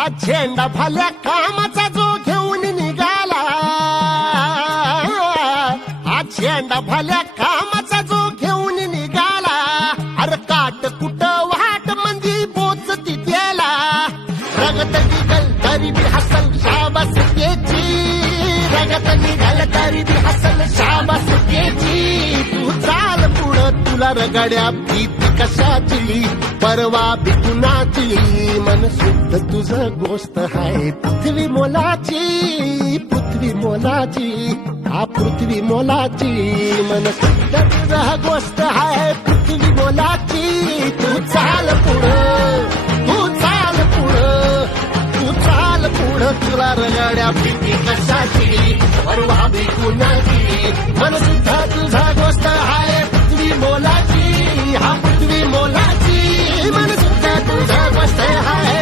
आज झेंडा भल्या कामाचा जो घेऊन निघाला, आज झेंडा भल्या कामाचा जो घेऊन निघाला, अरे काट कुट वाट मंदी बोचती त्याला, रगत निघल तरी बी हसल शाबास त्याची, रगत निघल तरी बी हसल शाबास त्याची. तू चाल पुढं तुला रगड्या भीती कशाची, परवा बी कुणाची, मन शुद्ध तुझं गोष्ट आहे पृथ्वी मोलाची, पृथ्वी मोलाची, हा पृथ्वी मोलाची, मन शुद्ध तुझं गोष्ट आहे पृथ्वी मोलाची. तू चाल पुढं, तू चाल पुढं, तू चाल पुढं तुला रगड्या भीती कशाची, परवा बी कुणाची, मन शुद्ध तुझं गोष्ट आहे पृथ्वी मोलाची, हा पृथ्वी मोलाची, मन शुद्ध तुझं गोष्ट आहे